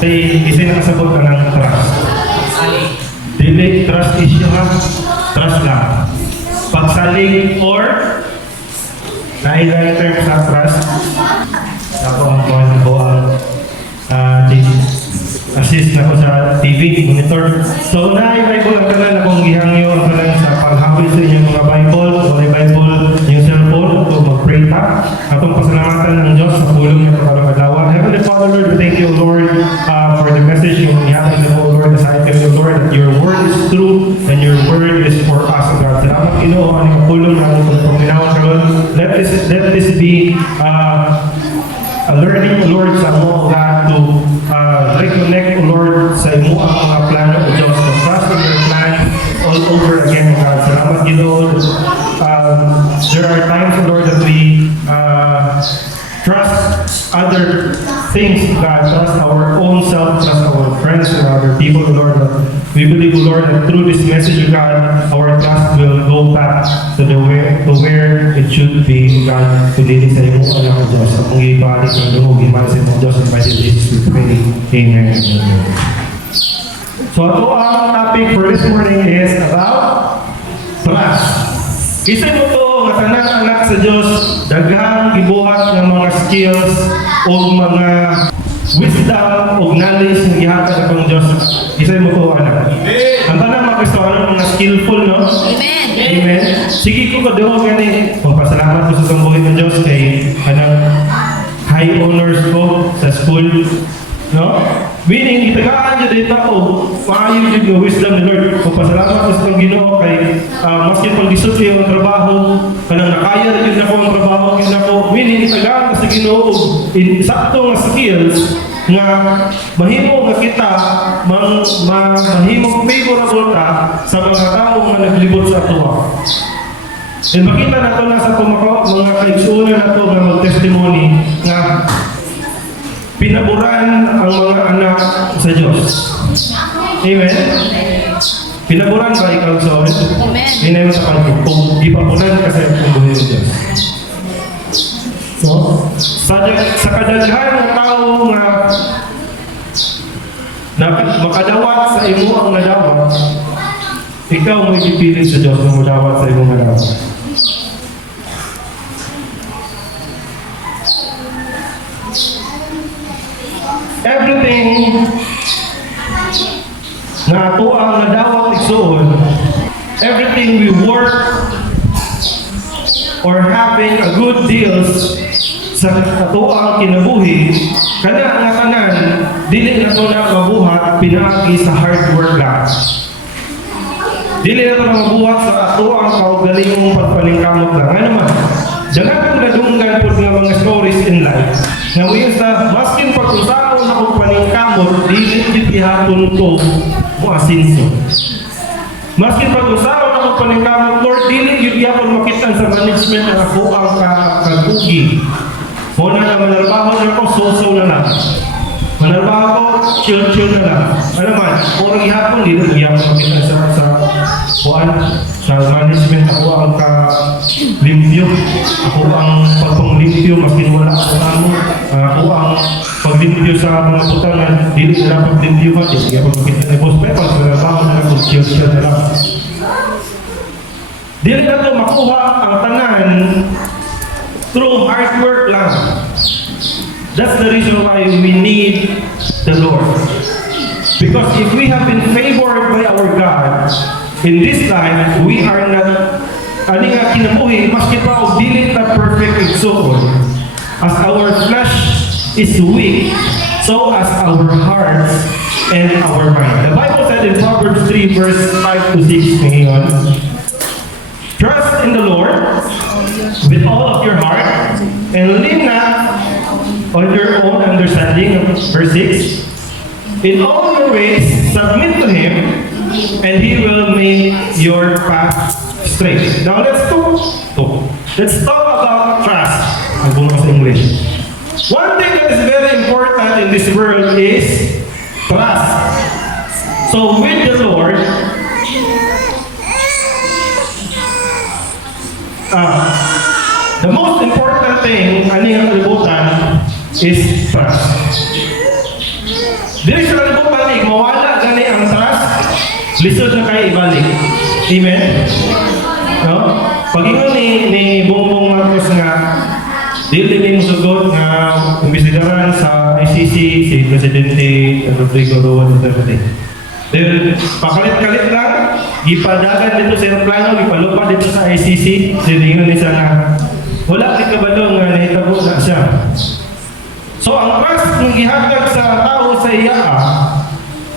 Tay, isa nakasabot ka ng trust. Dili, trust issue ha. Trust lang. Pagsaling or nailang term sa trust. Ako ang kuhan ko ang assist na ko sa TV, monitor. So, na-Bible ang kanan akong gihangyo ang kanan sa paghawid sa inyong mga Bible o Bible yung cellphone o mag-pray ta. Atong pasalamatan ng Diyos sa pulong niya pagkarong adawan. Heavenly Father, Lord, we thank you, Lord, for the message yung ihatid mo, Lord, as I tell you, Lord, that your word is true and your word is for us, O God. Salamat, Ginoo, ang inyong pulong natin sa pagminawan, Lord. Let this be a learning, Lord, sa mo, God, to reconnect, Lord, sa imo ang mga plano o Diyos, to trust in your plan all over again, God. Salamat, Ginoo. There are times, Lord, that we trust other things, God, trust our own self, trust our friends and other people, Lord. We believe, Lord, that through this message, God, our trust will go back to where it should be, God, to dili sa imo anak o Diyos. Kung ibalik sa loob, ibalik sa imo Diyos, in mighty Jesus we pray. Amen. So, ito ang topic for this morning is about trust. Isa mo to nga tanan anak sa Diyos, daghang gibuhat ng mga skills o mga wisdom o knowledge ng gihatag akong Diyos. Isa mo to anak. Ang tanan mga Kristiyano mga skillful, no? Amen. Amen. Sige ko kaduha gani. Magpasalamat ko sa sambuhin ng Diyos kay anang high honors ko sa school, no? Meaning, itagaan nyo dito ako, maayon yung wisdom ni Lord. Magpasalamat ko sa itong Ginoo kay maski pag-disot yung trabaho, kanang nakaya rin yun ako ang trabaho, yun ako. Meaning, itagaan ko sa Ginoo, sakto nga skills nga mahimo nga kita, mahimong favorable ka sa mga tao nga naglibot sa atuwa. And makita na ito na sa mga kaigsunan na ito nga mag-testimony nga pinaburan ang mga anak sa Diyos. Amen? Pinaburan ba ikaw sa oras? Amen. Hindi mo sa kanto. Kung di pa punan kasi ang buhay ng Diyos. So, sa kadaghan ng tao na makadawat sa imo ang nadawat, ikaw mo ipipilit sa Diyos na madawat sa imo nadawat. Everything na ato ang nadawat igsoon, everything we work or having a good deals sa ato ang kinabuhi, kana nga tanan dili na to na mabuhat pinaagi sa hard work lang. Dili na to na mabuhat sa ato ang kaugalingong pagpaningkamot lang. Ano man? Daghang kang nadunggan po nga mga stories in life na uyon sa maskin pag-usaon akong paningkamot, dili yun ihapon ko mo asinso. Maskin pag-usaon akong paningkamot, Lord, dili yun ihapon makitan sa management na ako ang kagugi. Muna na manarbaho na ako, so na lang. Manarbaho ko, chill na lang. Ano man, orang ihapon, dili yun ihapon makitan sa management, ako ang limpyo. Ako ang pagpanglimpyo, maski wala ako amo. Ako ang paglimpyo sa mga putangan, dili na paglimpyo ka. Hindi ako makita na boss pepa, so nabaho na ako, chill na lang. Dili na ito makuha ang tanan through hard work lang. That's the reason why we need the Lord. Because if we have been favored by our God, in this life, we are not ani nga kinabuhi, maski pa og dili ta perfect igsoon. As our flesh is weak, so as our hearts and our mind. The Bible said in Proverbs 3 verse 5 to 6 ngayon, trust in the Lord with all of your heart and lean not on your own understanding. Verse 6, in all your ways submit to Him, and He will make your path straight. Now let's talk about trust. Ang bunga sa English. One thing that is very important in this world is trust. So with the Lord, the most important thing, ani ang kalibutan, is trust. Dili lisod na kayo ibalik. Amen? No? Pag-ingon ni Bongbong Marcos nga, dili ni musugot nga imbestigaran sa ICC si Presidente Rodrigo Roa Duterte. Then, pakalit-kalit lang, ipadagan dito sa aeroplano, ipalupa dito sa ICC, siningon ni sana, wala ni kabalo nga nahitabo na siya. So, ang trust ng gihatag sa tao sa iya,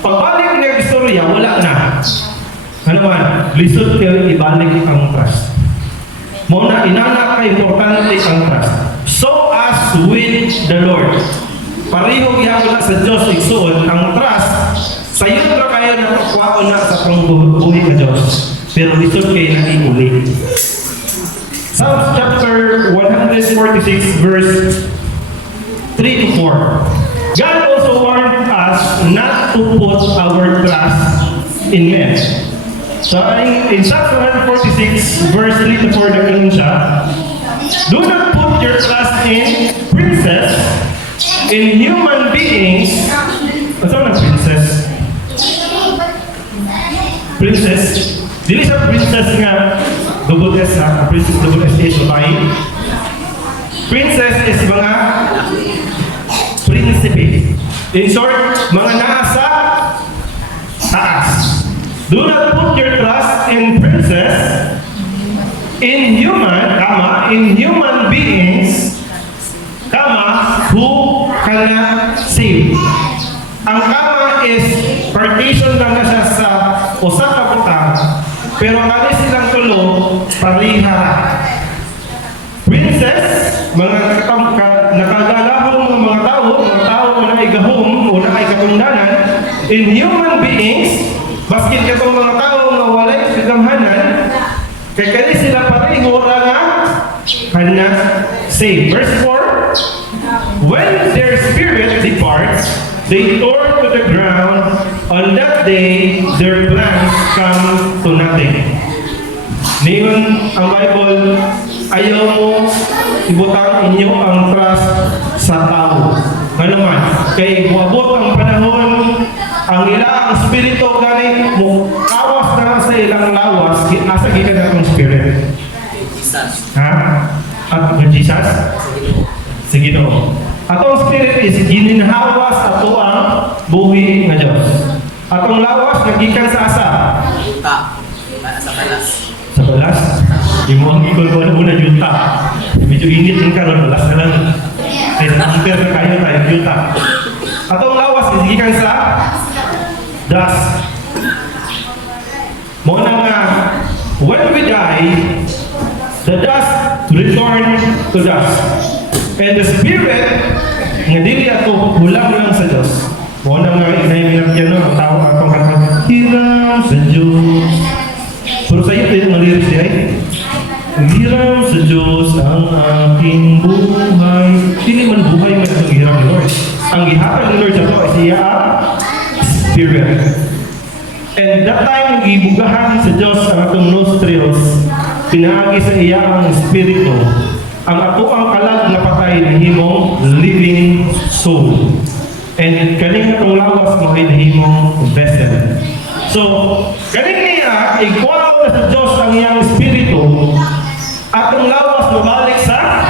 pagbalik ng istorya, wala na. Ano man, lisod kayo ibalik ang trust. Muna, inana ka importante ang trust. So as with the Lord. Pareho gihapon na sa Diyos igsuon ang trust sayon ra kayo na pakwao na sa pangbuhi ng Diyos. Pero lisod kayo na iuli. Psalms chapter 146 verse 3 to 4. God also warned us not to put our trust in men. So in Psalms 146 verse 3 to 4 naging siya, do not put your trust in princes, in human beings. What's na princess? Princess. Dili sa princess nga double S ha, princess double S is babae. Princess is mga prinsipe. In short, mga nasa taas. Do not put your trust in princes, in human beings, who cannot save. Ang kama is partition lang na siya sa usa ka butang, pero kani silang tulo pariha. Princess, mga nakagalahong mga tao na igahom o na ay katundanan. In human beings, baskin katong mga tao na walay kagamhanan, kaya kani sila pareho ra nga cannot save. Verse 4, when their spirit departs, they turn to the ground. On that day, their plans come to nothing. Ngayon, ang Bible, ayaw mo ibutang inyo ang trust sa tao. Ano man, kay buabot ang panahon, ang ilang spirito gani mo kawas na sa ilang lawas, asa gikan atong spirit. Ha? At Jesus? Sa Ginoo. Atong spirit is gininhawas ato ang buhi nga Dios. Atong lawas nagikan sa asa? Sa balas. Sa balas? Yung mga ikol ko na una juta. Medyo init yung karon, balas na lang. Kaya na-compare na kayo tayo, juta. Atong lawas is gikan sa dust. Muna nga, when we die, the dust return to dust. And the spirit, nga dili ato hulang lang sa Diyos. Muna nga, inayiminap yan, ang tao atong katang, hiram sa Diyos. Pero sa iyo, ito yung lyrics niya eh. Hiram sa Diyos ang aking buhay. Hindi man buhay man itong hiram ni Lord. Ang gihapon ni Lord sa ito ay siya ang spirit. And that time, gibugahan sa Diyos ang atong nostrils, pinaagi sa iya ang spirito, ang ato ang kalag na patay na himong living soul. And kaning atong lawas mo ay himong vessel. So, kaning niya, ikuha na sa Diyos ang iyang spirito, atong lawas mabalik sa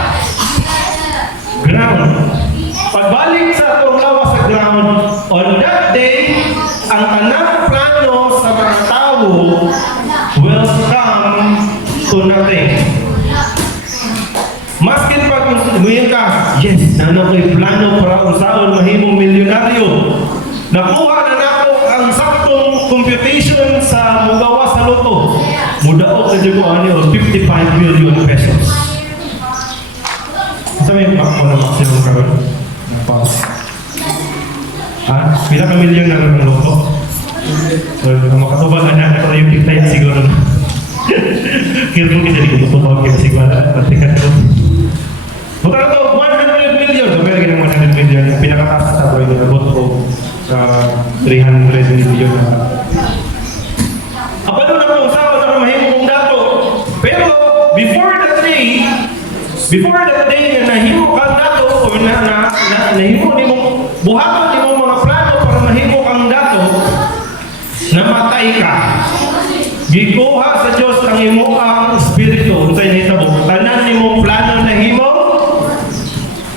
ground. Pagbalik sa atong lawas sa ground, on that day, ang tanang plano sa mga tao will come to nothing. Maskin pag ngayon ka, yes, nano ko'y plano para unsaon mahimong milyonaryo. Nakuha na nako ang saktong computation sa mugawa sa loto. Mudaot na dyan ko ano 55 million pesos. Sa may makpo na maximum karon? Pila ka milyon na ng loto? So, makatubang na ako yung tiktaya siguro. Kira mo kasi dito tubang kaya siguro. Matikat ko. Butang ito, 100 million. Kamera ganang 100 million. Pinakataas sa tapo yung nabot ko. 300 million. Apalo na kung saan sa mahimo kong dato. Pero, before that day na nahimo kang dato o nahimo ni mong buhaton ni mong mga plano para mahimo kang dato, namatay ka. Gikuha sa Dios ang imo ang espiritu unsay nahitabo. Tanan nimo plano na himo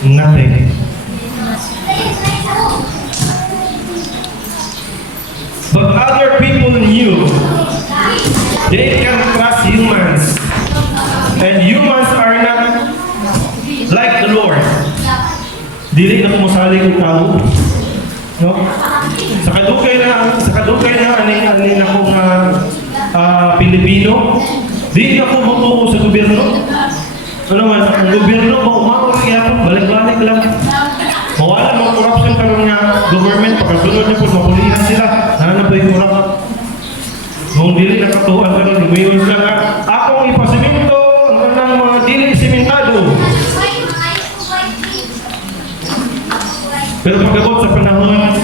nothing. But other people knew they can trust humans, and humans are not like the Lord. Dili na kumusali kong tao. No? Sa kadugay na aning akong Pilipino, di ako mutuo sa gobyerno. Ano man, ang gobyerno, maumawag kaya balik-balik lang. Mawala mga corruption karon nga government, pagkasunod niya po, mapulihan sila. Nahanap ba yung corrupt? Nung dili nakatuhan karon, lumiyon sila nga, akong ipasiminto, ang kanang mga dili simentado. Pero pagkabot sa panahon,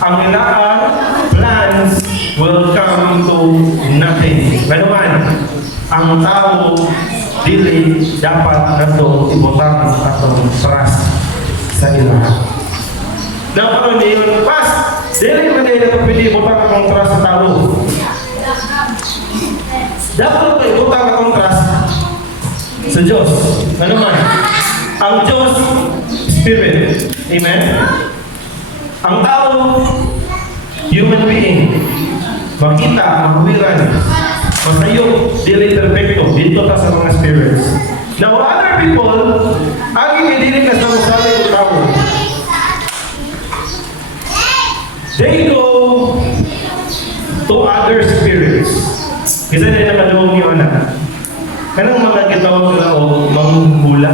ang ilaan plans will come to nothing. Ano man, ang tao dili dapat nato ibutang atong trust sa ilang. Dapat hindi yun, pas, dili man din nato pwede ibutang atong trust sa tao. Dapat nato ibutang atong trust sa Diyos. Ano man, ang Diyos, Spirit. Amen? Ang tao, human being, makita, makuwiran, masayo, dili perfecto, dito ta sa mga spirits. Now, other people, agi dili ka sa musali ng tao. They go to other spirits. Kasi na nakadawag niyo na. Kanang mga kitawag sila o manghula.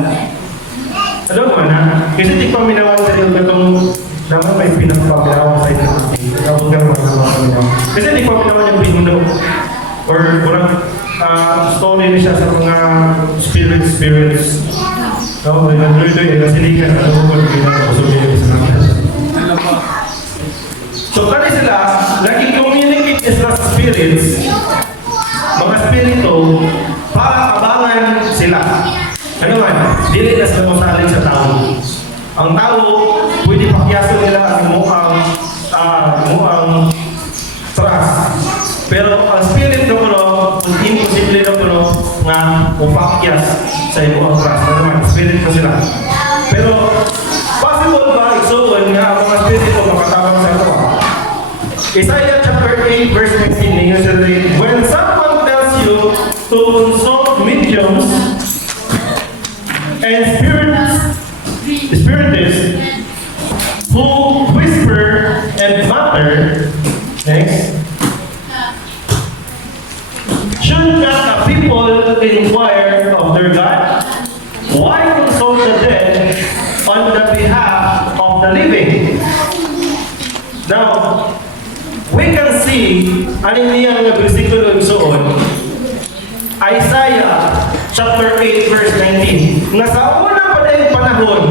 Ano mo na? Kasi di pa minawan sa iyo katong naman may pinagpapirawan sa inyo. Kasi di pa minawan yung pinuno. Or kurang story niya sa mga spirits. So, may nagluloy, nasilikan, ano ko pinagpapasubihin sa naman. So, kani sila, nag-communicate sila sa spirits, mga spirito, para abangan sila. Ano man, dili na sila masaling sa tao. Ang tao, pwede pakyaso nila ang mukhang trust. Pero ang spirit na kuno, imposible na kuno nga upakyas sa imo ang trust. Ano man, spirit ko sila. Pero, possible ba isuon nga ang mga spirit ko makatawag sa ito? Isaiah chapter 8 verse 19, ngayon sa when someone tells you to consult mediums and spiritists who whisper and mutter, next, should not the people inquire of their God? Why consult the dead on the behalf of the living? Now, we can see, alin niyang versikulo suon, Isaiah chapter 8 verse 19. Nasa unang pa na yung panahon,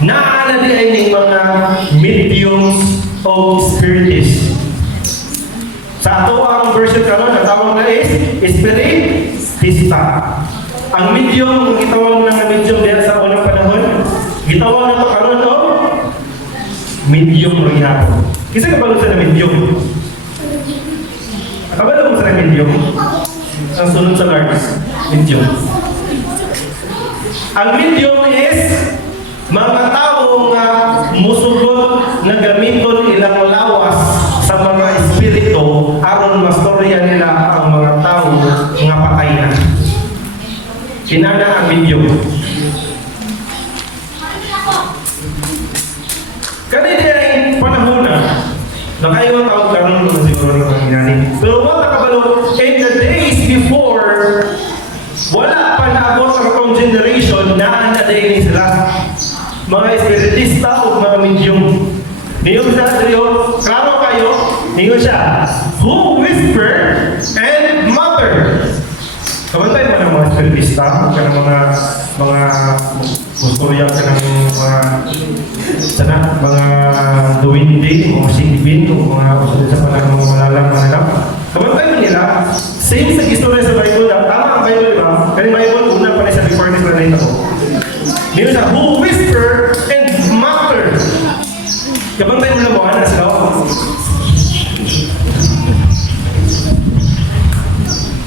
naana di ay ng mga mediums o spiritists. Sa ato ang version karon natawag na is spiritista. Ang medium, kung gitawag ng medium diyan sa unang panahon, gitawag na to karon no? Medium rehab. Kasi kabalo sa medium. Kabalo mo sa medium. Ang sunod sa large, medium. Ang medium is mga tao nga musugot na gamiton ilang lawas sa mga espiritu aron mastorya nila ang mga tao nga patay na. Kinana ang medium. Kanina ay panahon na nakaiwan tawag karon mo siguro ng nangyari. Pero what nakabalo, in the days before, wala pa naabot ang tong generation na anadayin sila. Mga espiritista o mga medium. Niyon sa Drio, klaro kayo, niyon siya, who whisper and mutter. Kabantay mo ng mga espiritista, ka ng mga kusturya ka ng mga duwindi, mga singbin, mga usunod sa panahon mga malalang mananap. Kabantay mo nila, same sa istorya sa Bible, tama ang Bible, di ba? Kaya yung Bible, una pa rin sa requirements na rin ako. Ngayon siya, who whisper and mutter. Kabantay mo na mo, anas, no?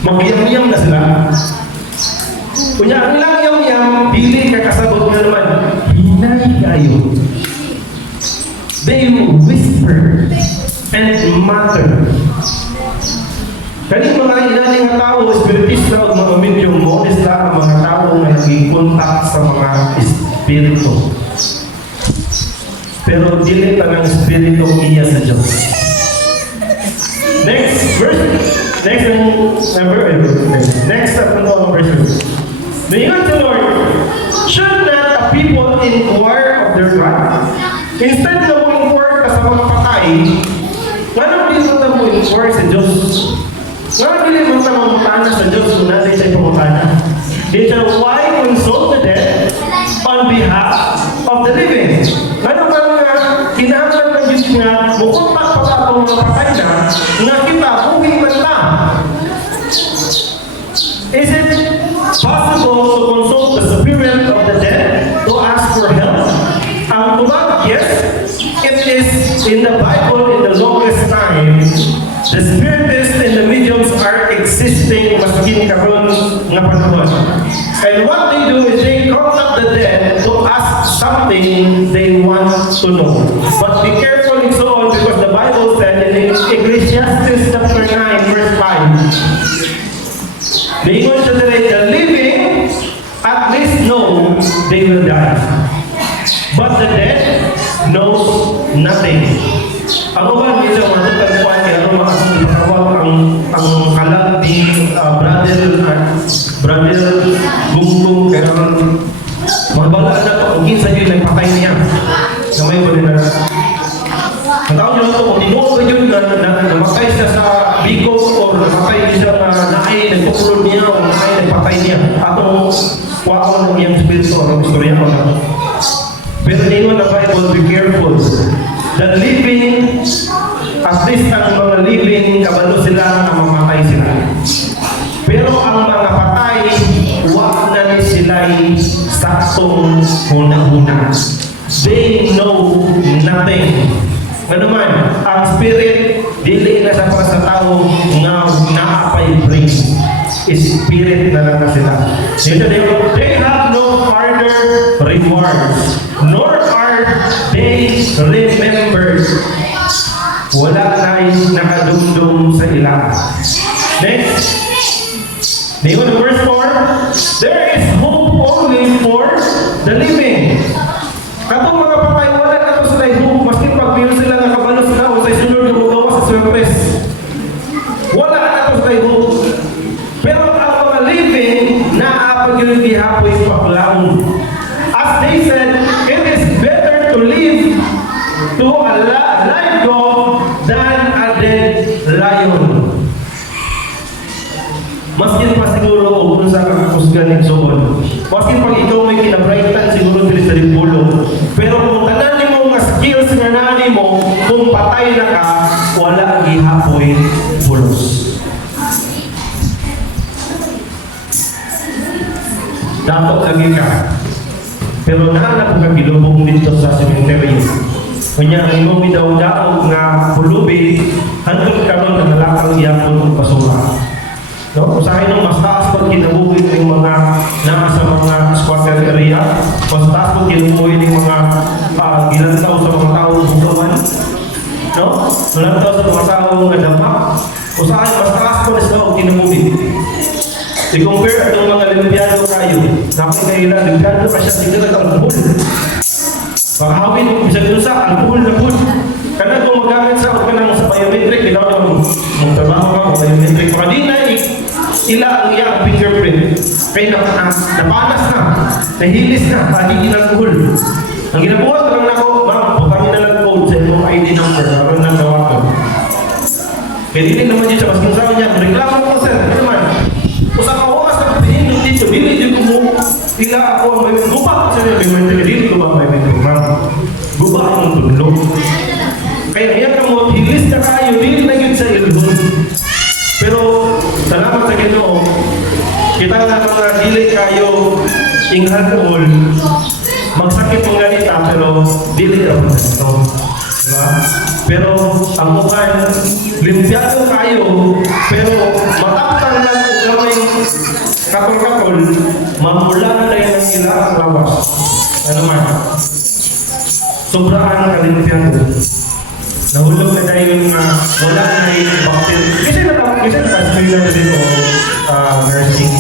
Magyam-yam na sila. Kunya, ang ilang yam-yam, dili ka kasabot nga naman, hinay kayo. They whisper and mutter. Kaning mga inaning nga tao, espiritista o mga medium, modest lang ang mga tao na nag-contact sa mga espiritu. Pero dili pa ng espiritu iya sa Diyos. Next verse. Next verse. The the Lord, should not a people inquire of their God? Instead na mo inquire ka sa mga patay, nga din mo na mo inquire sa Diyos. Nga din mo na mamutana sa Diyos kung natin siya pamutana. They shall why consult the dead on behalf of the living. Ano ba nga, kinahanglan ng Diyos nga, mukuntak pa sa itong mga patay na kita, buhay man lang. Is it possible to consult the spirit of the dead to ask for help? Ang tubag, yes, it is in the Bible in the longest time. The spiritists and the mediums are existing maskin karon nga panahon. And what they do is they contact the dead to ask something they want to know. But be careful and so on because the Bible said in Ecclesiastes chapter 9 verse 5, they consider the living at least know they will die. But the dead knows nothing. Ako ba minsan matutag po ay ano makakawag ang kalag ni brother Gunggong kaya magbala na ito kung kinsa yun nagpatay niya. Kamay ko rin na ang tao nyo ito kung tinuod ba yun na namatay siya sa bigos o namatay siya na naay nagpukulod niya o naay nagpatay niya. Atong kuwakon ng iyang spirito ang istorya ko na. Pero ingon na Bible, be careful. The living, at least ang mga living, kabalo sila na mamatay sila. Pero ang mga patay, wag na ni sila'y saktong una-una. They know nothing. Ano man, ang spirit, dili na sa para sa tao nga naapay brain. Spirit na lang na sila. They have no further rewards, nor are they remembered. Wala na'y nakadumdum sa ilang. Next. Ngayon, verse 4, there is hope only for the living. Katong mga patay, wala na ito sila hope. Maski pagpilo sila nga kabalo sila o sa isunod na magawa sa surprise. Wala na ito sila hope. Pero ang mga living, naapag yung gihapoy sa paglaon. As they said, it is better to live to a live dog than a dead lion. Maskin pa siguro kung sa kakusgan ng Zoon. Maskin pag ikaw may kinabrightan siguro dili sa lipulo. Pero kung tanan mo nga skills nga nani mo, kung patay na ka, wala gihapoy pulos. Dapat lagi ka. Pero nahanap ka gilubong dito sa cemetery. Kanya ang imong daw nga pulubi, hantod karon nga nalakang iyapon ng basura. No? Usahay nung mas taas pag kinabuhin ng mga nasa mga squatter area, mas taas pag kinabuhin ng mga gilantaw sa mga taong bukawan, no? Gilantaw sa mga taong damak. Usahay mas taas pag sa kinabuhin. I-compare itong mga limpiado kayo, napakailan, limpiado ka siya siguro ang alcohol. Pakahawin mo, bisa dito sa alcohol na food. Kana kung magamit sa o kanang sa biometric, kailangan mo trabaho ka o biometric. Para di na ila ang iyang fingerprint. Kaya napanas na, nahilis na, pagiging alcohol. Ang ginabuhat lang na ako, ma'am, pagkangin na lang code sa iyong ID number, karoon ng gawa ko. Kaya di naman dito sa masking sabi niya, reklamo ko sir, ito naman. Usa ka oras na pinindot dito, dili dito mo, ila ako ang may gupa ko sa biometric, dili ko ba may biometric, ma'am? Guba akong tulog. Kaya yan ka mo, hilis na kayo, dili na yun sa ilhon. Pero, salamat sa Ginoo, kita na mga dili kayo inghanol, magsakit mo ganita, pero dili ka mo ito. Diba? Pero, ang mukhang, limpiado kayo, pero matapang lang gamay katol-katol, mamula na yan ang ilang lawas. Ano man? Sobrang kalimpiyan ko. Nahulog na tayo yung wala na yung bacteria. Kasi nakasmila na din o nursing.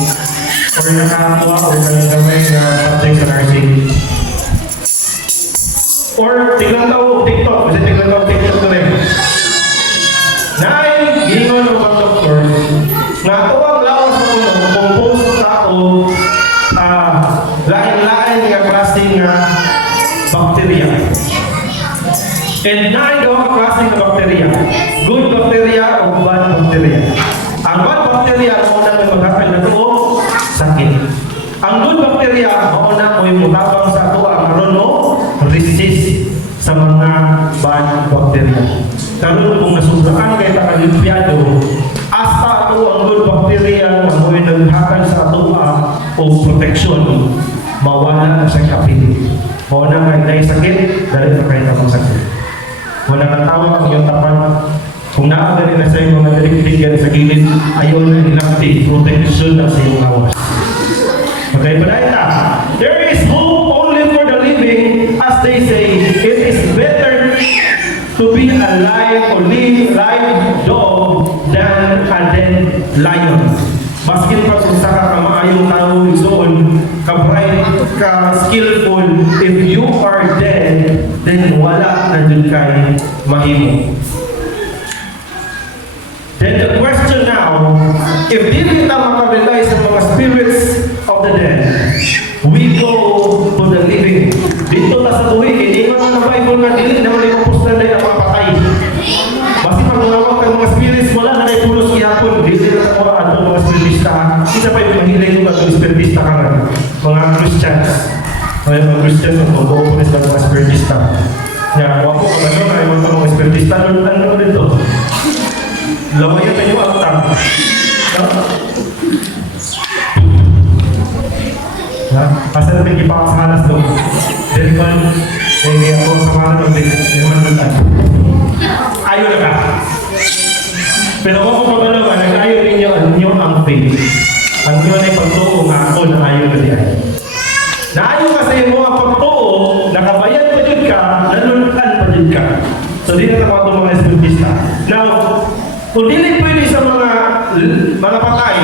Or nakakuha o gamay na subject sa nursing. Or tignan daw TikTok. Kasi tignan daw TikTok na rin. Gingon ng mga doktor na ito ang lawas na kuno composed tao lain-lain nga klaseng bacteria. And daw ang klaseng bacteria. Good bacteria o bad bacteria. Ang bad bacteria mauna may magkakal na ito sakit. Ang good bacteria mauna may mutabang sa ito ang karon mo resist sa mga bad bacteria. Karon kung nasubrakan kay takalimpyado, hasta ito ang good bacteria na mo'y naghakal sa ito o protection, mawala na siya kapit. Mauna kay tayo sakit, dahil na kayo tamang sakit. Mauna kang tawag ang iyong tapat. Kung naagari na sa iyong mga dalig-dalig sa gilid, ayaw na ilakti, protection na sa iyong awas. Okay, padaita. There is hope only for the living, as they say. It is better to be alive or live live dog than a dead lion. Maskin pa kung saka ka maayong tao doon, ka-bright, ka-skillful, if you are dead, then wala na dun kay mahimo. Then the question now, if di kita makarelay sa mga spirits of the dead, we go to the living. Dito ta sa tuwi, hindi man ang Bible nga dili naman yung posta na yung mapatay. Basi pag nangawag kang mga spirits, wala na yung pulos ihapon. Dili na sa mga spiritista. Isa pa yung mahilay yung mga spiritista ka nga. Mga Christians. Mga Christians ang mag-uupunis ng mga spiritista. Nga, wako ka ba doon? Ayaw mga spiritista. Ano dito? Lamayan na yung aktang. Asa na may ipakasalas doon. Then man, may ako sa mga doon din. Then man doon. Ayaw na ka. Pero kung ako pagalawa, nag-ayaw ninyo ang faith. Ang yun ay pagtuo nga ako na ayaw na diyan. Naayaw kasi mo ang pagtuo, nakabayad pa dyan ka, nanulutan pa dyan ka. So di na naman itong mga espiritista. Now, kung dili pwede sa mga patay,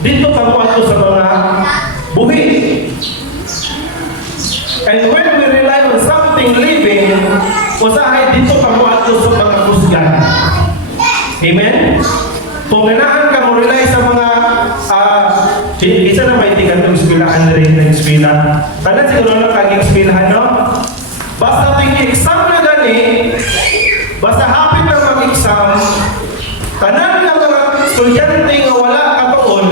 dito kamuha ito sa mga buhi. And when we rely on something living, usahay dito kamuha ito sa mga kusgan. Amen? Kung ganahan ka mo rely sa mga isa na may tingnan ng eskwelahan na rin ng eskwela. Tanan siguro na kaging eskwelahan, no? Basta ting-exam na gani, basta hapit na mag-exam, tanan na mga estudyante nga wala katoon,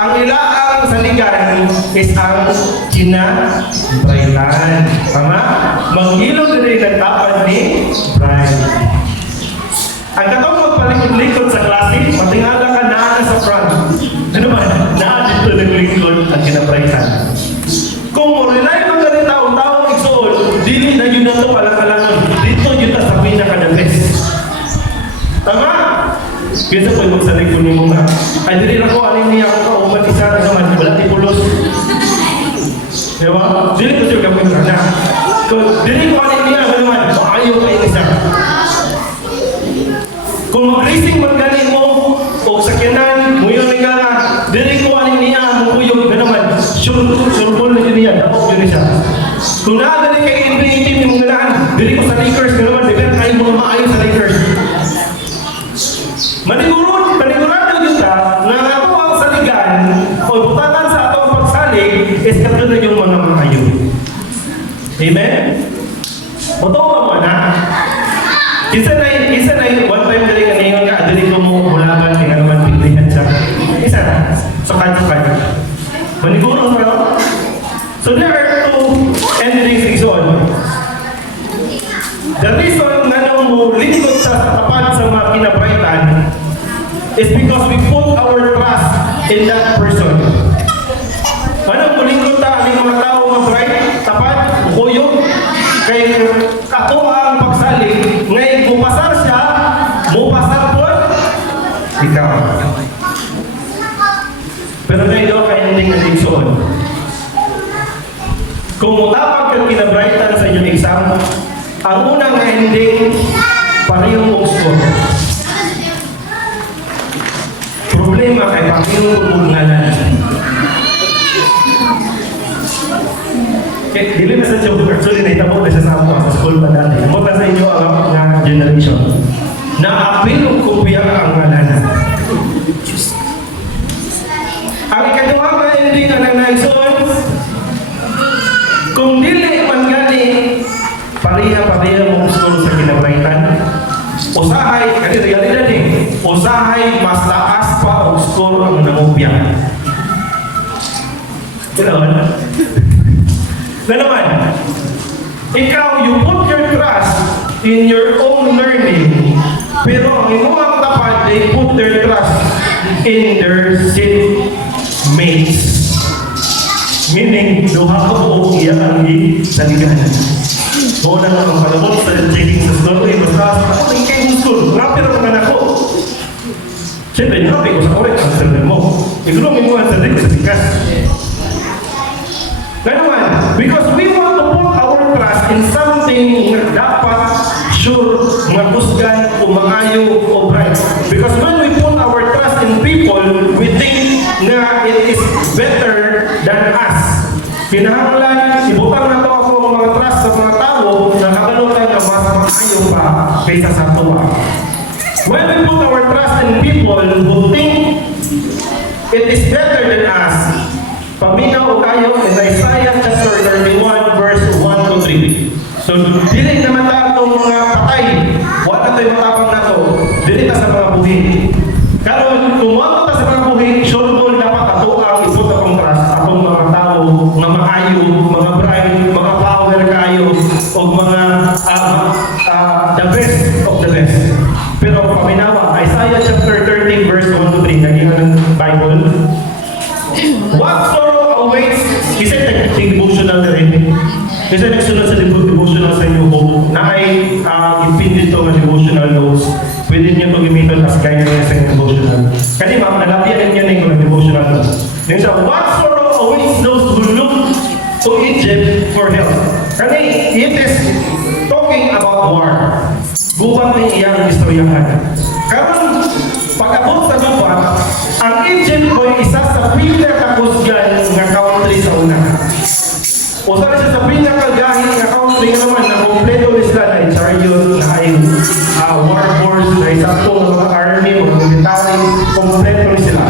ang ilaang saligan is ang kinabraytan. Tama? Maghilog na rin ang tapad ni Brian. Ang katong magpalikod-likod sa klase, matingala ka na sa front. Ano ba? Dito naglingkod ang kinabraytan. Kung mo-rely mo na rin taong-taong igsoon, dili na yun na ito alang-alangan. Dito yun na sa pinaka-the-best. Tama? Kaya po yung magsalig ko ni mga ay dili na ko alin niya ako ka o mag-isa na naman wala tipulos. Diba? Dili ko siya gawin na. Dili ko alin niya ako naman maayaw kayo isa. Kung mag-racing magaling mo o sakyanan mo yun nga na dili ko alin niya mo kuyog na naman surbol na yun niya dapat yun siya. Kung nakadali kayo in-creative yung mga naan dili ko sa Lakers na naman dili kayo mga maayaw sa Lakers. Manigurado yun ka na ako ang saligan o butanan sa atong pagsalig is katulad yung mga maayaw. Amen? Totoo ba mo na? Isa na yung one time dali ka ngayon ka dali ko mo mulaban kaya naman pilihan siya. Isa na. Sukan. Manigurado ka. So there are two endings igsoon. The reason na nang lingkod sa tapat sa mga kinabraytan is because we put our trust in that person. Anong mulingkod ta ang mga tao mga bright, tapat, kuyog, kay ako ang pagsalig, ngayon mupasar siya, mupasar po, ikaw. Ang unang nga ending, parehong uskon. Problema kay parehong ngalan. Dili na sa joke, actually naitabo na siya sa ako sa school pa dati. Mota sa inyo ang mga generation. Na-apil o kopya ang ngalan. Ang ikaduha nga ending ang nangnaison, kung dili man gani, pareha mong school sa kinabraitan. Usahay, kani realidad eh, usahay mas taas pa o score ang nangopya. Ganoon? Na naman, ikaw, you put your trust in your own learning, pero ang imuhang tapat, they put their trust in their seatmates. Meaning, duha ka buong iya ang saligan. Oo na lang ang palabot sa checking sa school. Basta, ako yung checking school. Rapper ang anak ko. Siyempre, nabi ko sa korek ang sabi mo. Igulong mo ang sabi ko sa tikas. Ganoon, because we want to put our trust in something na dapat sure, magusgan, o maayo, o bright. Because when we put our trust in people, we think na it is better than us. Kinahanglan, ibutang na to ako ang mga trust sa mga tao na kabalutan na mas maayo pa kaysa sa tuwa. When we put our trust in people who think it is better than us, paminaw kayo in Isaiah chapter 31 verse 1 to 3. So, dili naman ta itong mga patay. Wala tayo matapang na to. Dili ta sa mga buhi. Karon, kung wala ta sa mga buhi, sure mo dapat ato ang isot akong trust, atong mga tao, mga maayo, mga bright, mga power kayo, o mga the best of the best. Pero paminawa, Isaiah chapter 30 verse 1 to 3, naging ng Bible. What sorrow awaits? Isa yung devotional na rin. Isa nagsunod sa devotional sa inyo po na ay ipin dito ng devotional notes. Pwede niyo pag-imitan as kaya niya sa devotional. Kasi ma'am, nalapian niya na yung devotional notes. Yung sa what sorrow awaits those who look to Egypt for help. Kasi it is talking about war. Gubat na iyang istoryahan. Karon pag-abot sa gubat, ang Egypt ay isa sa pinakakusgan nga country sa una. Usa na siya sa pinakagahi nga country naman na kompleto sila na chariot, na ay war force, na isang po ng mga army, mga military, kompleto sila.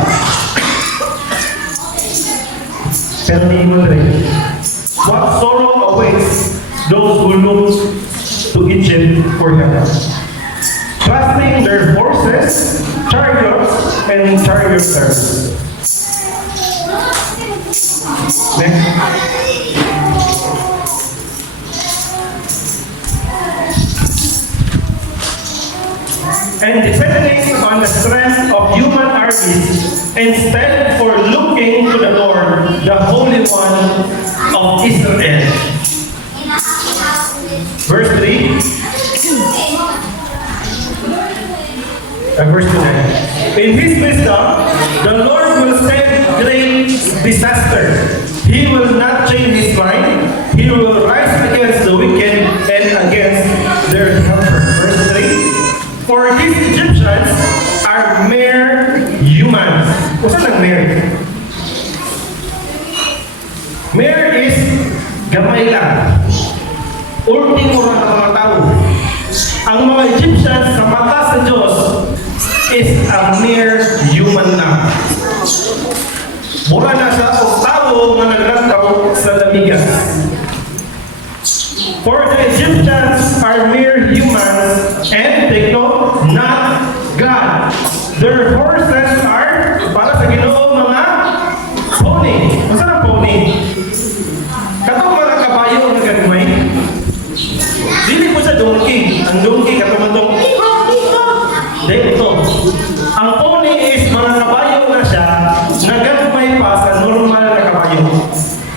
Pero ni mo rin, what sorrow awaits those who look to Egypt for help, trusting their horses, chariots, and charioteers. Next. And depending on the strength of human armies, instead for looking to the Lord, the Holy One of Israel. Verse 3. Verse 2. In His wisdom, the Lord will send great disaster. He will not change His mind. He will rise against the wicked and against their helper. Verse 3. For these Egyptians are mere humans. What's that mere? Mere is gamay lang. Ultimo lang ang mga tao. Ang mga Egyptians sa mata sa Diyos is a mere human lang. Mura na sa tao na naglataw sa lamigas. For the Egyptians are mere humans and take note, not God. Their horses are para sa Ginoo mga pony. Masa na pony? Katong mga kabayo na ganumay. Dili po sa donkey. Ang donkey katong itong dahil ito. Ang pony is mga kabayo na siya na ganumay pa sa normal na kabayo.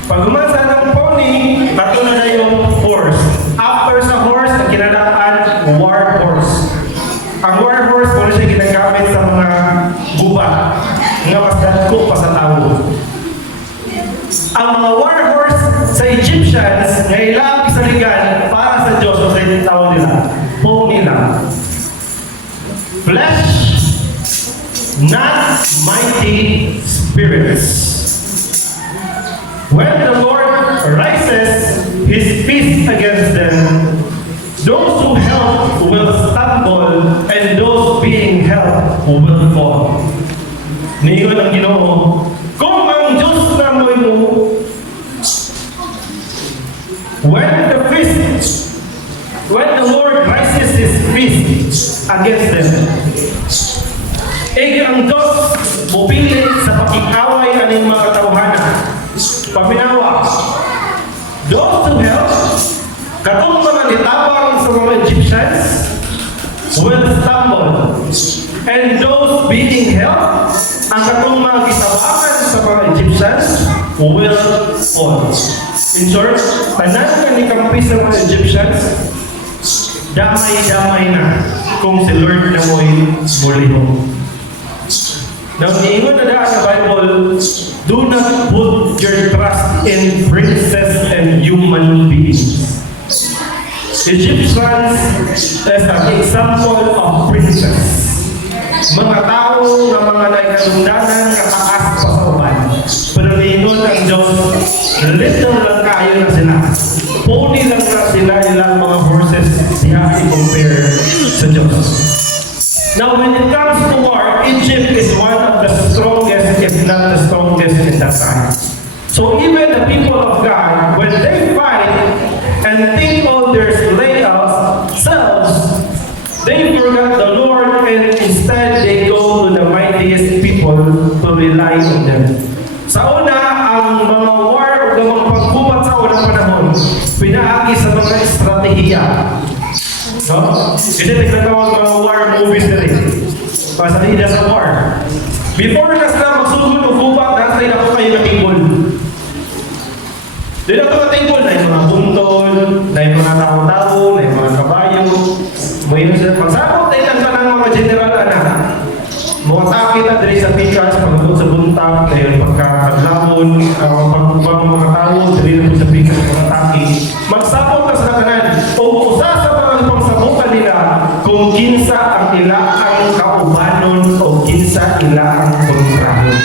Pag umasa ng pony, bato na na yung horse. After sa horse, ang kinadaan, war horse. Ang war horse, kung siya ginagamit sa mga guba, nga mas dagko pa sa tao. Ang mga war horse sa Egyptians, nga ilang isaligan para sa Diyos o sa 100% tao nila. Phony lang. Flesh, not mighty spirits. When the Lord rises his fist against them, those who help will stumble, and those being helped will fall. Niyon ang Ginoo, kung ang Diyos na mo, when the Lord rises his fist against them, ang Diyos mupili sa pakikaway aning mga katawhana. Paminawa. Those who help, katong mga nitabang sa mga Egyptians, will stumble. And those being helped, ang katong mga gitawakan sa mga Egyptians, will fall. In short, tanan na ni kampi sa mga Egyptians, damay-damay na kung si Lord na mo'y mulihong. Now, niingon na daan sa Bible, do not put your trust in princes and human beings. Egyptians is an example of princes. Mga tao na mga naikalundanan kataas pa sa uban. Pero niingon ang Diyos, little lang kayo na sila. Pony lang na sila ilang mga horses siya i-compare sa Diyos. Now, when it comes to war, Egypt is one of the strongest, if not the strongest in that time. So even the people of God, when they fight and think all their selves, they forgot the Lord and instead they go to the mightiest people to rely on them. Sa una, ang mga war o mga pagbubat sa unang panahon, pinaagi sa mga estratehiya. No? Kasi nagtatawag mga war movies na rin. Pasalida sa war. Before na sila magsugod o gubat, nasay na po kayo na table. Doon na mga table, na yung mga buntol, na yung mga tao-tao, na yung mga kabayo. Magsabot tayo lang ka ng mga general anak. Mga taki na dali sa pikas, pagkakot sa buntag, na yung pagkakaglamon, pagkakubang mga tao, dali na po sa pikas, mga taki. Magsabot ka sa kanan. O usa sa mga pangsabukan nila kung kinsa ang ila ang kaubanon o kinsa ila ang kontrahon.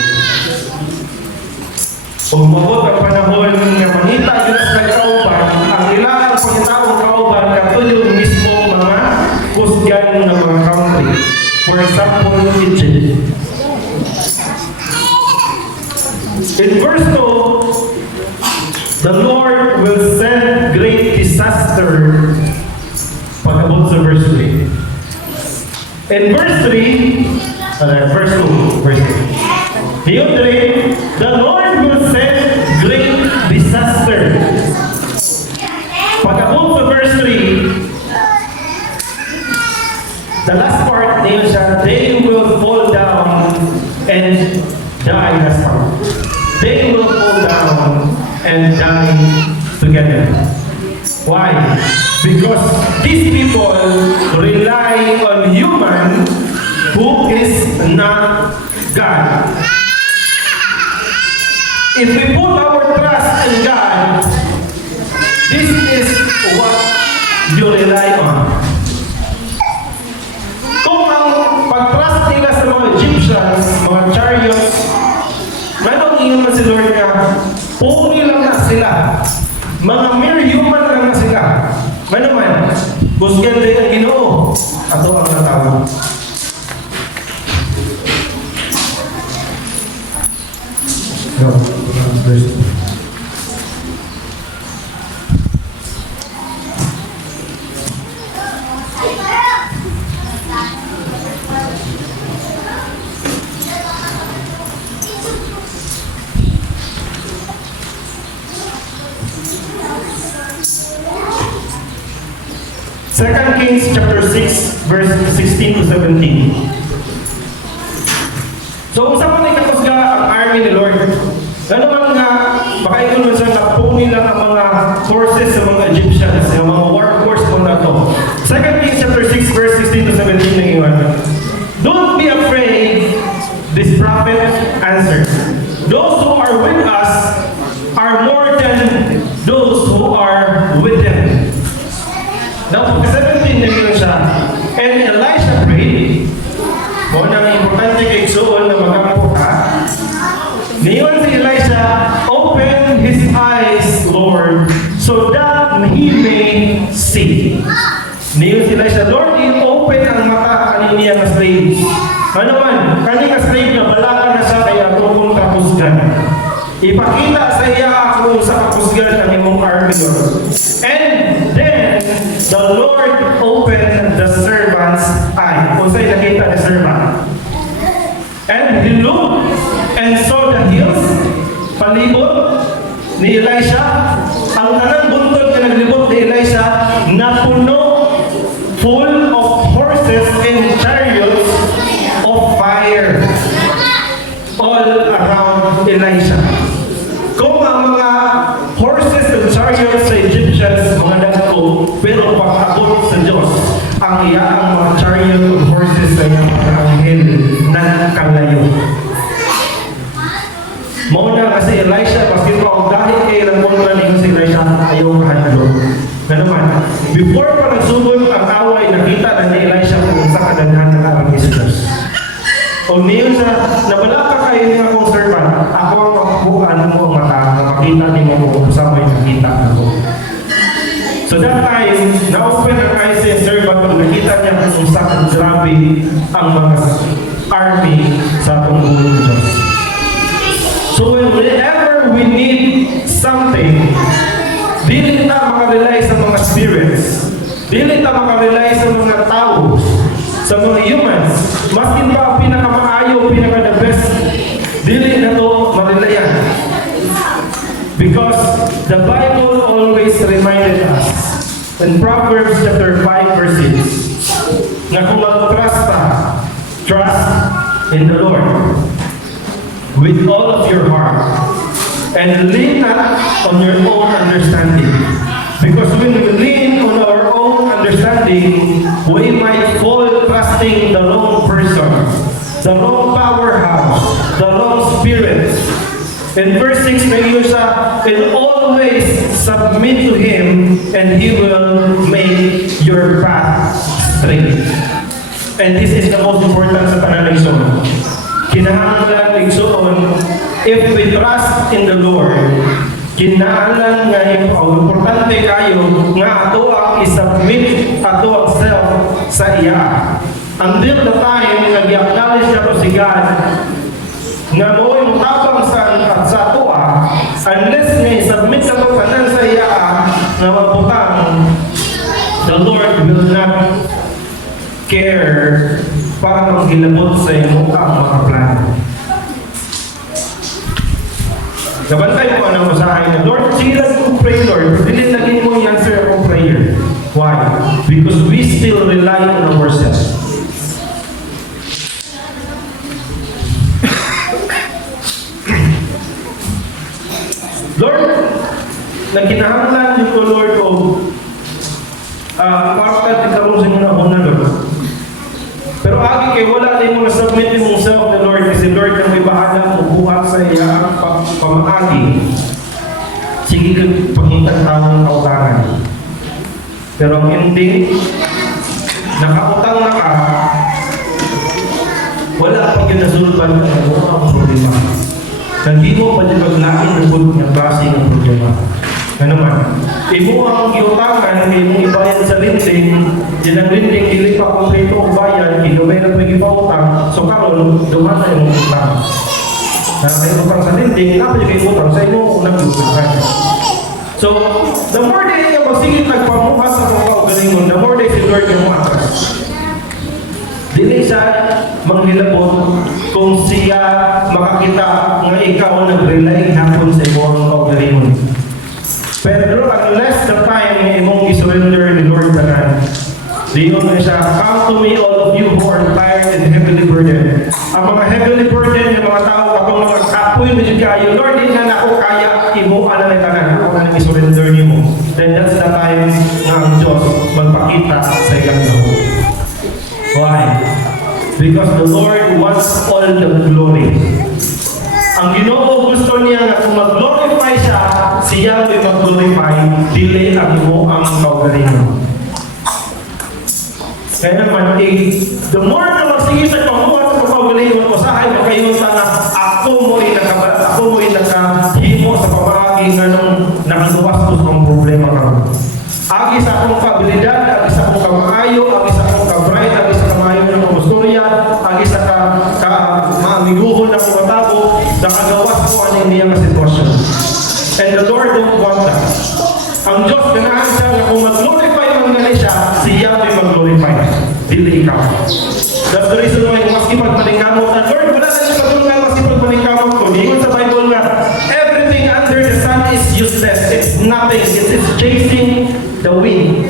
Kung mabot ang panahon na mangita yun sa kauban, ang ila ang pangitaong kauban katulong mismo mga kusgan ng mga country. For example, Egypt. In verse 2, the Lord will send great disaster. Pag-abot sa verse 3. In verse 3, verse 2, the Lord will send great disaster. Pag-abot sa verse 3, the last part niya siya, they will fall down and die. Last part. They will fall down and die together. Why? Because these people rely on human who is not God. If we put our trust in God, this is what you rely on. Kung ang pag-trust nila sa mga Egyptians, mga chariots, manong iyon na si Lord nga, puni lang na sila. Mga mere human lang na sila. Manaman, kusgan din ang Ginoo. Ato ang natawag. Verse 2. Second Kings chapter 6, verse 16 to 17. So, usapan na ikakusga ang army ni Lord. Ano man nga, baka ito naman sa napuni lang ang mga forces sa mga Egyptians, yung mga war force mo na ito. Second Kings chapter 6, verse 16 to 17 na iwan. Don't be afraid, this prophet answered. Those who are with us are more than those who are with them. Now, Sa 17 na yun siya. And Elisha prayed. Mo nang importante kay Suon na magampo ka. Niyon si Elisha, open his eyes, Lord, so that he may see. Niyon si Elisha, Lord, open ang mata kaniniya nga slave. Ano man, kanina slave na balaka na siya kaya atong kapusgan. Ipakita sa iya ako sa kapusgan ng imong army, Lord. And then, the Lord opened the servant's eye. Kung sa'yo nakita ni servant. And he looked and saw the hills, palibot ni Elisha. Ang tanang buntod na naglibot ni Elisha na puno, full of horses and chariots of fire all around Elisha. Kung ang mga horses and chariots sa Egyptians, mga dagko, pero pag-abot sa Diyos, ang iyaang mga chariot and horses sa iyang mga anghel nagkalayo. Mauna kasi Elisha, kasi kung dahil kayo lang kung nanin si Elisha, ayaw kahalo. Naman, before pa nagsubod ang away, nakita na ni Elisha kung sa kadaghan ng arang Diyos. O niyo sa, nabala ka kayo ng akong servant, ako ang makukuhaan mo ang mata, makita ni mo kung sa may nakita ako. So that time, na-open ang eyes sa servant kung nakita niya kung sa grabe ang mga army sa pangulong Diyos. So whenever we need something, dili ta makarely sa mga spirits, dili ta makarely sa mga tao, sa mga humans, maskin pa pinakamaayo, pinaka the best, dili na to marelayan. Because the Bible always reminded us in Proverbs chapter 5 verse 6 na kung mag-trust ka, trust in the Lord with all of your heart and lean not on your own understanding. Because when we lean on our own understanding, we might fall trusting the wrong person, the wrong powerhouse, the wrong spirit. In verse 6, nag-iwan siya, and always submit to Him, and He will make your path straight. And this is the most important sa pananaison. Kinahanglan igsoon, if we trust in the Lord, kinahanglan nga importante kayo nga ato ang isubmit ato ang self sa iya. Until the time nag-acknowledge na to si God nga mo'y mutabang sa ato unless nga isubmit sa to kanan sa iya nga magbutang, the Lord will not care para maghilabot sa imo ang mga plano. Nabantay mo anong usahay na, Lord, sige lang kong pray, Lord. Dili lagi mo i-answer akong prayer. Why? Because we still rely on ourselves. Lord, nagkinahanglan niyo ko, Lord, o pakatad di ka mo sa inyo na ako na, Lord. Pero agi kay wala din mo na-submit mo self na Lord kasi Lord na may bahala mo buhat sa iya pamaagi. Sige ka pangitang taong kautangan. Pero ang ending, nakautang na ka, wala pa yun nasulban na ang problema. Hindi mo pa din maglain ng good ng base ng problema. Na naman, imo ang iutangan, imo ibayad sa linding, din ang linding, hindi pa kompleto ang bayad, kinumay na pag-ipautang, so karon duman na yung utang. Na may utang sa linding, napay yung utang sa imo unang utang. So, the more day yung magsigit nagpamuha sa mga kaugalingon, the more day si Lord yung matras. Dili siya manghilabot kung siya makakita nga ikaw nag-rely hapon sa imong kaugalingon. Pero unless the time imong i-surrender ni Lord tanan, diyon na siya, come to me all of you who are tired and heavily burdened. Ang mga heavily burdened yung mga tao, kapag mga kapoy na dyan kayo, Lord, di na ako kaya, imuan na ni tanan, ako na i-surrender niyo mo. Then that's the time na ang Diyos magpakita sa iyang loob. Why? Because the Lord wants all the glory. Ang Ginoo gusto niya na kung mag-glorify siya, siya may mag-glorify, dili ang mo ang kaugalingon. Kaya naman, the more na magsige sa pamuhat sa pagpagalingon ko sa ay makayon sana ako mo'y nakahimo sa pamaging nakaluwas ko sa mga problema ka. Agi sa akong kabilidad, agi sa akong kamaayo, agi sa akong kabright, agi sa kamayo ng mga storya, agi sa maamiguhon na mga tao, nakagawas ko ang niyang sitwasyon. And the Lord don't want that. Ang Diyos, ganahan siya na kung mag-glorify man gani siya, siya may mag-glorify. Dili ikaw. That's the reason why maski pagpalingamot na, Lord, wala na siya katulungan maski pagpalingamot ko. Ingon sa Bible na, everything under the sun is useless. It's nothing. It's chasing the wind.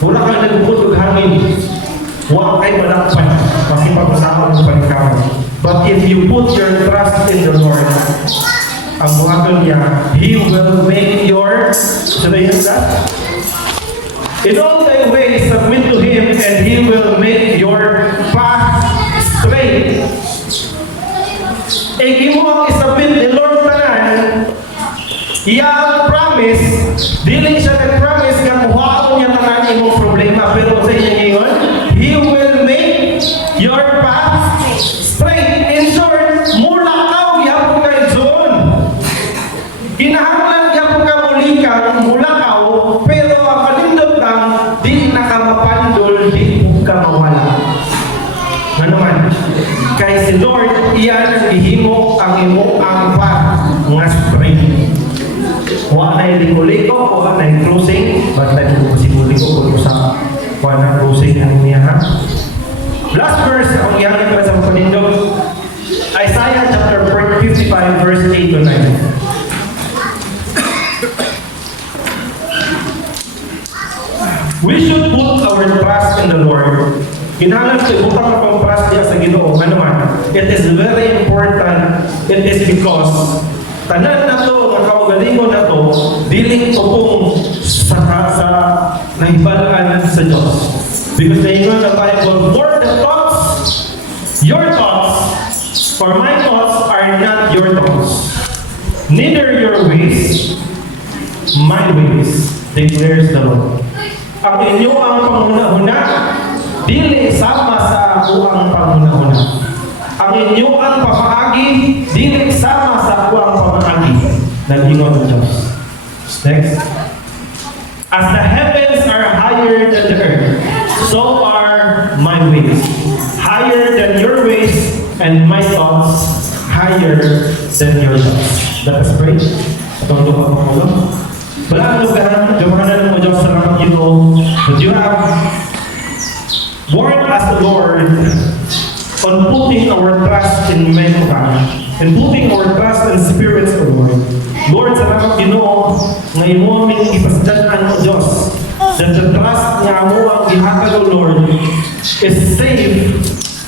Wala kang nagbutog hangin. Huwag kay malakpan. Maski pagpasahon ng palingamot. But if you put your trust in the Lord, ang buhaton niya, He will make your, sabihin that? In all thy ways, submit to Him, and He will make your path straight. E mo ang isubmit ni Lord tanan, iya ang promise, dili siya nag-promise nga muhaon niya tanan imong problema, pero sa inyo ngayon, He will make your path straight. In short, mula ka, gihapon ka igsoon. Kinahanglan gihapon ka mula ka, pero ang palindot lang, di na ka mapandol, di ka mawala. Ano man? Kay si Lord, iyan ang ihimo ang imo ang path nga straight. Wala na liko-liko, wala na closing, ba't tayo kung masimuliko kung sa wala na closing ang niya, ha? Last verse, ang iyan para sa panindog, Isaiah chapter 55, verse 8 to 9. We should put our trust in the Lord. Kinahanglan sa ibutang ang trust niya sa Ginoo. Ano man? It is very important. It is because tanan na to, ang kaugalingon na to, diling upong sa nahibalaan sa Diyos. Because the Ingon na Bible, for the thoughts, your thoughts, or my thoughts are not your thoughts. Neither your ways, my ways, declares the Lord. Ang inyo ang panghuna-huna, dili sama sa ako ang panghuna-huna. Ang inyo ang pamaagi, dili sama sa ako ang pamaagi. Nag-ingon ng Diyos. Next. As the heavens are higher than the earth, so are my ways. Higher than your ways, and my thoughts higher than your thoughts. Let us pray. Itong lupa mo ulo. Wala ang lugar, Diyomanan mo Diyos sa mga Ginoo, that you have warned us, the Lord, on putting our trust in mankind, and putting our trust in spirits, O Lord. Lord, sa mga Ginoo, ngayon mo aming ipasdanan mo Diyos, that the trust nga mo ang ihatag, O Lord, is safe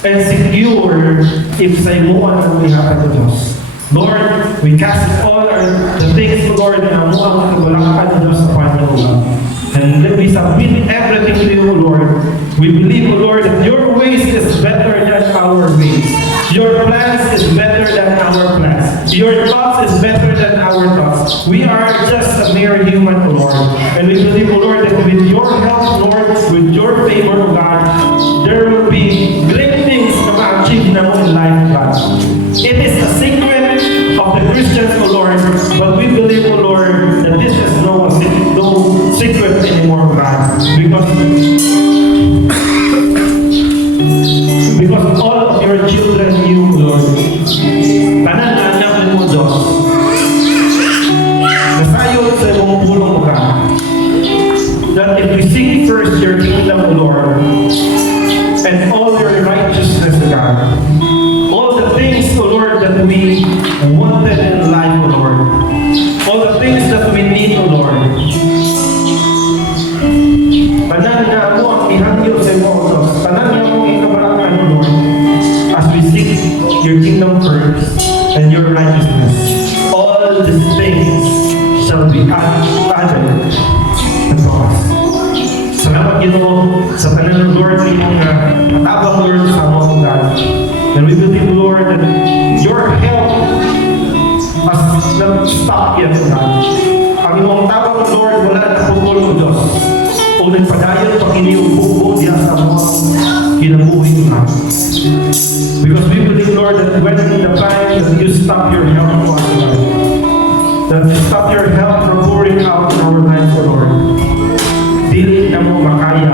and secure if sa imo ang ihatag, O Diyos. Lord, we cast all the things, Lord, na mo ang kabalakan ng Diyos sa Panginoon. And let me submit everything to you, Lord. We believe, Lord, that your ways is better than our ways. Your plans is better than our plans. Your thoughts is better than our thoughts. We are just a mere human, Lord. And we believe, Lord, that with your help, Lord, with your favor, God, there will be great things na ma-achieve na mo in life, God. It is a secret of the Christians, O Lord, but we believe, O Lord, that this is no secret anymore, God, because all of your children knew, Lord, tanan na anak mo, Diyos, nasayod sa imong pulong mo, God, that if we seek first your kingdom, O Lord, and all your righteousness, God, all the things, O Lord, that we wanted in life, O Lord, all the things that we need, O Lord, tanan na mo ang ihangyo sa imo, O Diyos, tanan na mo ang ikabalakan, O Lord, as we seek your kingdom first and your righteousness. All these things shall be added unto us. Salamat, Ginoo, sa tanan ng Lord, matabang, Lord, sa mga God. And we believe, Lord, that your help has not stopped yet, God. Ang imong tabang, Lord, wala na pupul, O Diyos. O nagpadayon, pag iniububo diya sa mga when the time that you stop your help from our life, that you stop your help from pouring out in our lives, O Lord, dili na mo makaya